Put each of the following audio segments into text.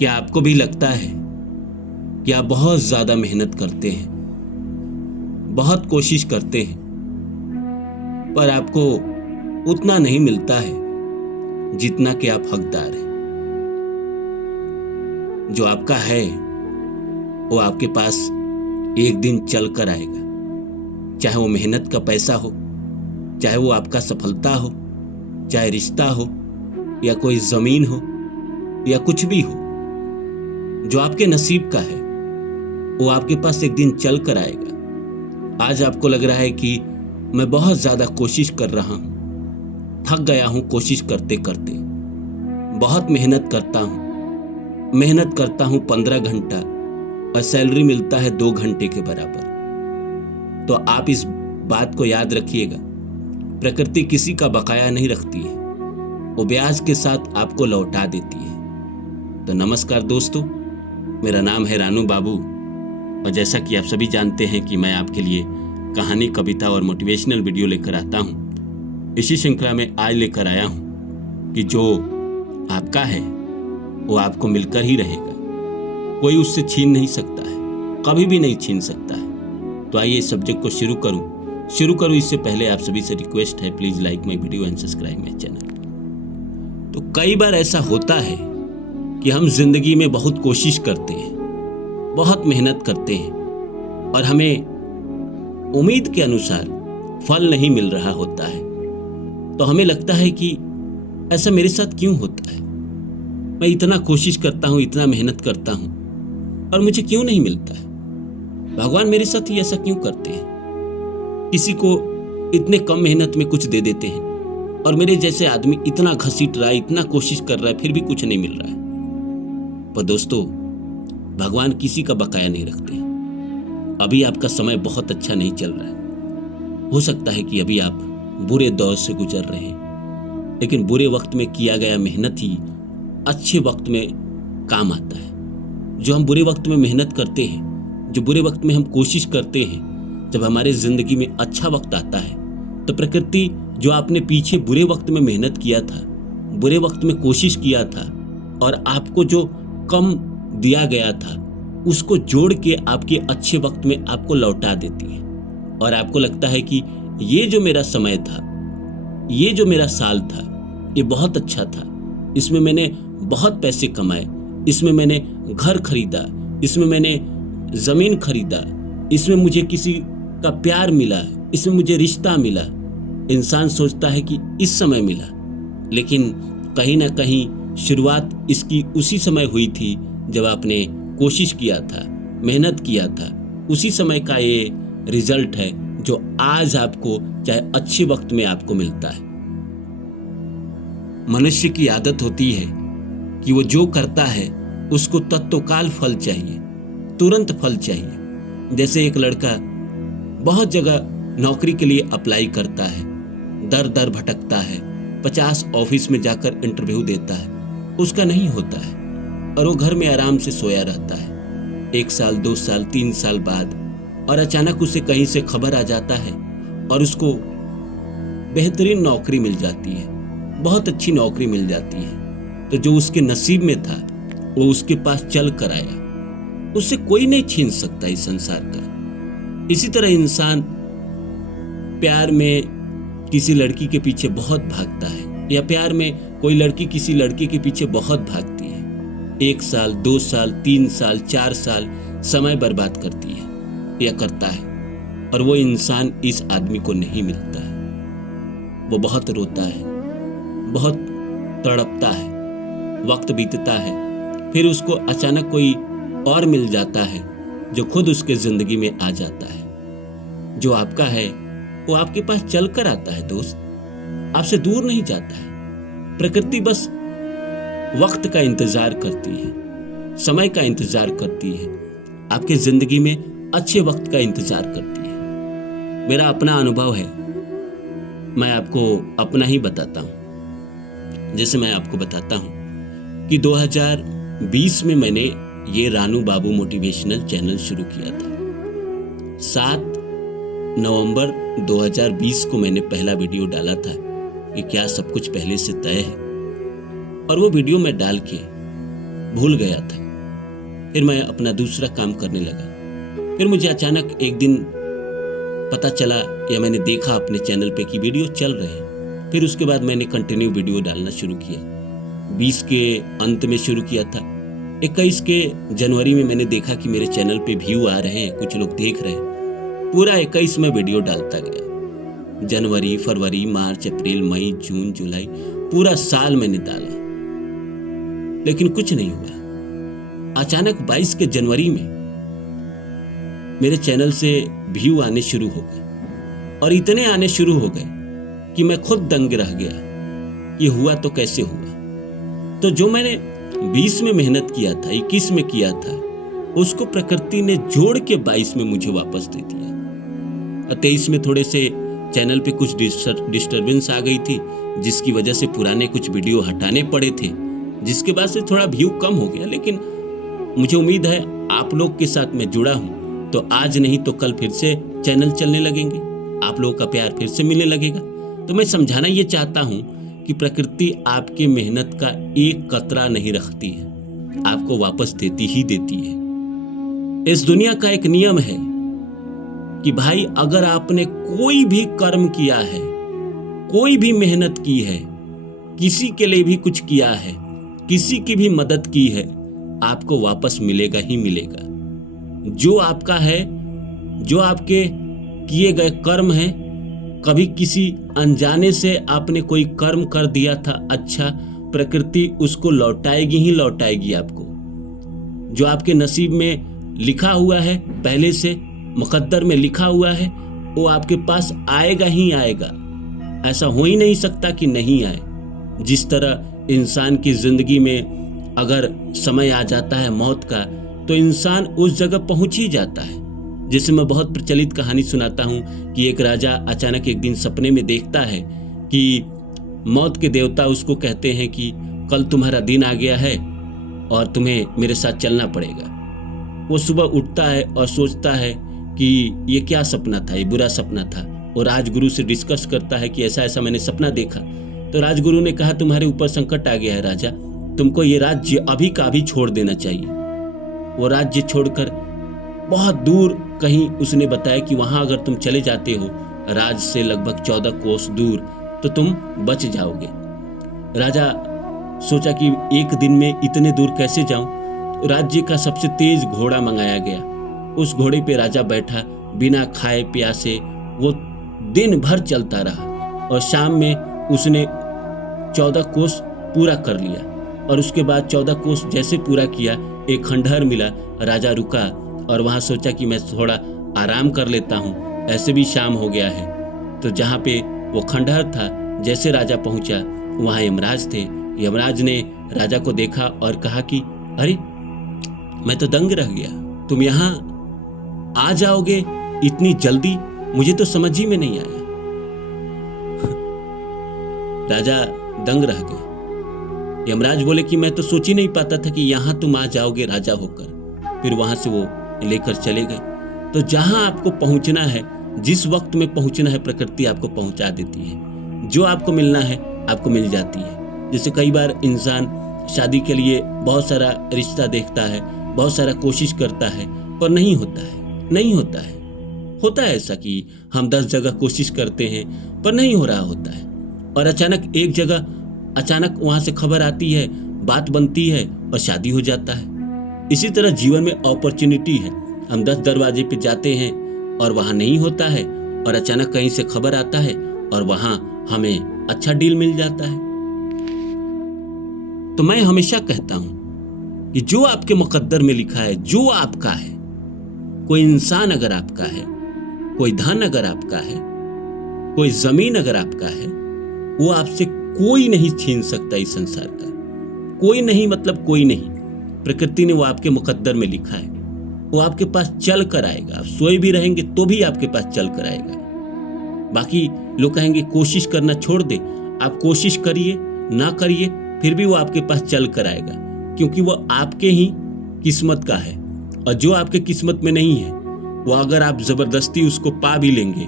क्या आपको भी लगता है कि आप बहुत ज़्यादा मेहनत करते हैं, बहुत कोशिश करते हैं, पर आपको उतना नहीं मिलता है जितना कि आप हकदार हैं? जो आपका है वो आपके पास एक दिन चल कर आएगा, चाहे वो मेहनत का पैसा हो, चाहे वो आपका सफलता हो, चाहे रिश्ता हो, या कोई जमीन हो, या कुछ भी हो। जो आपके नसीब का है वो आपके पास एक दिन चल कर आएगा। आज आपको लग रहा है कि मैं बहुत ज्यादा कोशिश कर रहा हूं, थक गया हूं कोशिश करते करते, बहुत मेहनत करता हूं 15 घंटा और सैलरी मिलता है 2 घंटे के बराबर। तो आप इस बात को याद रखिएगा, प्रकृति किसी का बकाया नहीं रखती है, वो ब्याज के साथ आपको लौटा देती है। तो नमस्कार दोस्तों, मेरा नाम है रानू बाबू और जैसा कि आप सभी जानते हैं कि मैं आपके लिए कहानी, कविता और मोटिवेशनल वीडियो लेकर आता हूं। इसी श्रृंखला में आज लेकर आया हूं कि जो आपका है वो आपको मिलकर ही रहेगा, कोई उससे छीन नहीं सकता है, कभी भी नहीं छीन सकता है। तो आइए इस सब्जेक्ट को शुरू करूं। इससे पहले आप सभी से रिक्वेस्ट है, please like my video and subscribe my channel. तो कई बार ऐसा होता है कि हम जिंदगी में बहुत कोशिश करते हैं, बहुत मेहनत करते हैं और हमें उम्मीद के अनुसार फल नहीं मिल रहा होता है। तो हमें लगता है कि ऐसा मेरे साथ क्यों होता है, मैं इतना कोशिश करता हूं, इतना मेहनत करता हूं और मुझे क्यों नहीं मिलता है। भगवान मेरे साथ ही ऐसा क्यों करते हैं? किसी को इतने कम मेहनत में कुछ दे देते हैं और मेरे जैसे आदमी इतना घसीट रहा है, इतना कोशिश कर रहा है, फिर भी कुछ नहीं मिल रहा है। पर दोस्तों, भगवान किसी का बकाया नहीं रखते। अभी आपका समय बहुत अच्छा नहीं चल रहा है, हो सकता है कि अभी आप बुरे दौर से गुजर रहे हैं, लेकिन बुरे वक्त में किया गया मेहनत ही अच्छे वक्त में काम आता है। जो हम बुरे वक्त में मेहनत करते हैं, जो बुरे वक्त में हम कोशिश करते हैं, जब हमारे जिंदगी में अच्छा वक्त आता है तो प्रकृति जो आपने पीछे बुरे वक्त में मेहनत किया था, बुरे वक्त में कोशिश किया था और आपको जो कम दिया गया था, उसको जोड़ के आपके अच्छे वक्त में आपको लौटा देती है। और आपको लगता है कि ये जो मेरा समय था, ये जो मेरा साल था, ये बहुत अच्छा था, इसमें मैंने बहुत पैसे कमाए, इसमें मैंने घर खरीदा, इसमें मैंने जमीन खरीदा, इसमें मुझे किसी का प्यार मिला, इसमें मुझे रिश्ता मिला। इंसान सोचता है कि इस समय मिला, लेकिन कहीं ना कहीं शुरुआत इसकी उसी समय हुई थी जब आपने कोशिश किया था, मेहनत किया था। उसी समय का ये रिजल्ट है जो आज आपको चाहे अच्छे वक्त में आपको मिलता है। मनुष्य की आदत होती है कि वो जो करता है उसको तत्काल फल चाहिए, तुरंत फल चाहिए। जैसे एक लड़का बहुत जगह नौकरी के लिए अप्लाई करता है, दर दर भटकता है, 50 ऑफिस में जाकर इंटरव्यू देता है, उसका नहीं होता है और वो घर में आराम से सोया रहता है। 1 साल, 2 साल, 3 साल बाद और अचानक उसे कहीं से खबर आ जाता है और उसको बेहतरीन नौकरी मिल जाती है, बहुत अच्छी नौकरी मिल जाती है। तो जो उसके नसीब में था वो उसके पास चल कर आया, उससे कोई नहीं छीन सकता इस संसार का। इसी तरह इंसान प्यार में किसी लड़की के पीछे बहुत भागता है, या प्यार में कोई लड़की किसी लड़के के पीछे बहुत भागती है। 1 साल, 2 साल, 3 साल, 4 साल समय बर्बाद करती है या करता है और वो इंसान इस आदमी को नहीं मिलता है। वो बहुत रोता है, बहुत तड़पता है, वक्त बीतता है, फिर उसको अचानक कोई और मिल जाता है जो खुद उसके जिंदगी में आ जाता है। जो आपका है वो आपके पास चल कर आता है दोस्त, आपसे दूर नहीं जाता है। प्रकृति बस वक्त का इंतजार करती है, समय का इंतजार करती है, आपके जिंदगी में अच्छे वक्त का इंतजार करती है। मेरा अपना अनुभव है, मैं आपको अपना ही बताता हूं। जैसे मैं आपको बताता हूं कि 2020 में मैंने ये रानू बाबू मोटिवेशनल चैनल शुरू किया था। 7 नवंबर 2020 को मैंने पहला वीडियो डाला था कि क्या सब कुछ पहले से तय है। और वो वीडियो मैं डाल के भूल गया था। फिर मैं अपना दूसरा काम करने लगा। फिर मुझे अचानक एक दिन पता चला या मैंने देखा अपने चैनल पे कि वीडियो चल रहे हैं। फिर उसके बाद मैंने कंटिन्यू वीडियो डालना शुरू किया। 20 के अंत में शुरू किया था। 21 के जनवरी में मैंने देखा कि मेरे चैनल पे व्यू आ रहे हैं, कुछ लोग देख रहे हैं। पूरा 21 में वीडियो डालता गया। जनवरी, फरवरी, मार्च, अप्रैल, मई, जून, जुलाई, पूरा साल मैंने डाला, लेकिन कुछ नहीं हुआ। अचानक 22 के जनवरी में मेरे चैनल से व्यू आने शुरू हो गए और इतने आने शुरू हो गए कि मैं खुद दंग रह गया। ये हुआ तो कैसे हुआ? तो जो मैंने 20 में मेहनत किया था, 21 में किया था, उसको प्रकृति ने जोड़ के 22 में मुझे वापस दे दिया। और 23 में थोड़े से चैनल पे कुछ डिस्टरबेंस आ गई थी, जिसकी वजह से पुराने कुछ वीडियो हटाने पड़े थे, जिसके बाद से थोड़ा व्यू कम हो गया। लेकिन मुझे उम्मीद है आप लोग के साथ मैं जुड़ा हूं, तो आज नहीं तो कल फिर से चैनल चलने लगेंगे, आप लोगों का प्यार फिर से मिलने लगेगा। तो मैं समझाना ये चाहता हूं कि प्रकृति आपके मेहनत का एक कतरा नहीं रखती है, आपको वापस देती ही देती है। इस दुनिया का एक नियम है कि भाई अगर आपने कोई भी कर्म किया है, कोई भी मेहनत की है, किसी के लिए भी कुछ किया है, किसी की भी मदद की है, आपको वापस मिलेगा ही मिलेगा। जो आपका है, जो आपके किए गए कर्म है, कभी किसी अनजाने से आपने कोई कर्म कर दिया था अच्छा, प्रकृति उसको लौटाएगी ही लौटाएगी आपको। जो आपके नसीब में लिखा हुआ है, पहले से मुकद्दर में लिखा हुआ है, वो आपके पास आएगा ही आएगा। ऐसा हो ही नहीं सकता कि नहीं आए। जिस तरह इंसान की जिंदगी में अगर समय आ जाता है मौत का, तो इंसान उस जगह पहुंच ही जाता है। जैसे मैं बहुत प्रचलित कहानी सुनाता हूं कि एक राजा अचानक एक दिन सपने में देखता है कि मौत के देवता उसको कहते हैं कि कल तुम्हारा दिन आ गया है और तुम्हें मेरे साथ चलना पड़ेगा। वो सुबह उठता है और सोचता है कि ये क्या सपना था, ये बुरा सपना था, और राजगुरु से डिस्कस करता है कि ऐसा ऐसा मैंने सपना देखा। तो राजगुरु ने कहा तुम्हारे ऊपर संकट आ गया है राजा, तुमको ये राज्य अभी का अभी छोड़ देना चाहिए। वो राज्य छोड़कर बहुत दूर कहीं, उसने बताया कि वहां अगर तुम चले जाते हो राज से लगभग 14 कोस दूर, तो तुम बच जाओगे। राजा सोचा कि एक दिन में इतने दूर कैसे जाऊं। राज्य का सबसे तेज घोड़ा मंगाया गया। उस घोड़े पे राजा बैठा, बिना खाए प्यासे वो दिन भर चलता रहा और शाम में उसने 14 कोस पूरा कर लिया। और उसके बाद 14 कोस जैसे पूरा किया, एक खंडहर मिला। राजा रुका और वहां सोचा कि मैं थोड़ा आराम कर लेता हूं, ऐसे भी शाम हो गया है। तो जहां पे वो खंडहर था, जैसे राजा पहुंचा वहां यमराज थे। यमराज ने राजा को देखा और कहा कि अरे मैं तो दंग रह गया, तुम यहाँ आ जाओगे इतनी जल्दी, मुझे तो समझ ही में नहीं आया। राजा दंग रह गए। यमराज बोले कि मैं तो सोच ही नहीं पाता था कि यहां तुम आ जाओगे राजा होकर। फिर वहां से वो लेकर चले गए। तो जहां आपको पहुंचना है, जिस वक्त में पहुंचना है, प्रकृति आपको पहुंचा देती है। जो आपको मिलना है आपको मिल जाती है। जैसे कई बार इंसान शादी के लिए बहुत सारा रिश्ता देखता है, बहुत सारा कोशिश करता है, पर नहीं होता है, नहीं होता है। होता है ऐसा कि हम 10 जगह कोशिश करते हैं पर नहीं हो रहा होता है, और अचानक एक जगह अचानक वहां से खबर आती है, बात बनती है और शादी हो जाता है। इसी तरह जीवन में अपॉर्चुनिटी है। हम 10 दरवाजे पे जाते हैं और वहां नहीं होता है, और अचानक कहीं से खबर आता है और वहां हमें अच्छा डील मिल जाता है। तो मैं हमेशा कहता हूं कि जो आपके मुकद्दर में लिखा है, जो आपका है, कोई इंसान अगर आपका है, कोई धन अगर आपका है, कोई जमीन अगर आपका है, वो आपसे कोई नहीं छीन सकता। इस संसार का कोई नहीं, मतलब कोई नहीं। प्रकृति ने वो आपके मुकद्दर में लिखा है, वो आपके पास चल कर आएगा। आप सोए भी रहेंगे तो भी आपके पास चल कर आएगा। बाकी लोग कहेंगे कोशिश करना छोड़ दे, आप कोशिश करिए ना करिए फिर भी वो आपके पास चल कर आएगा, क्योंकि वो आपके ही किस्मत का है। और जो आपके किस्मत में नहीं है, वो अगर आप जबरदस्ती उसको पा भी लेंगे,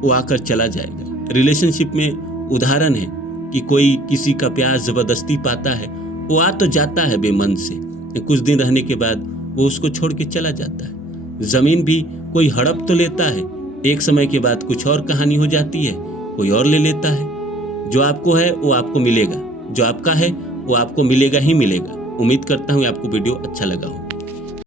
वो आकर चला जाएगा। रिलेशनशिप में उदाहरण है कि कोई किसी का प्यार जबरदस्ती पाता है, वो आ तो जाता है बेमन से, कुछ दिन रहने के बाद वो उसको छोड़ के चला जाता है। जमीन भी कोई हड़प तो लेता है, एक समय के बाद कुछ और कहानी हो जाती है, कोई और ले लेता है। जो आपको है वो आपको मिलेगा, जो आपका है वो आपको मिलेगा ही मिलेगा। उम्मीद करता हूँ आपको वीडियो अच्छा लगा हो।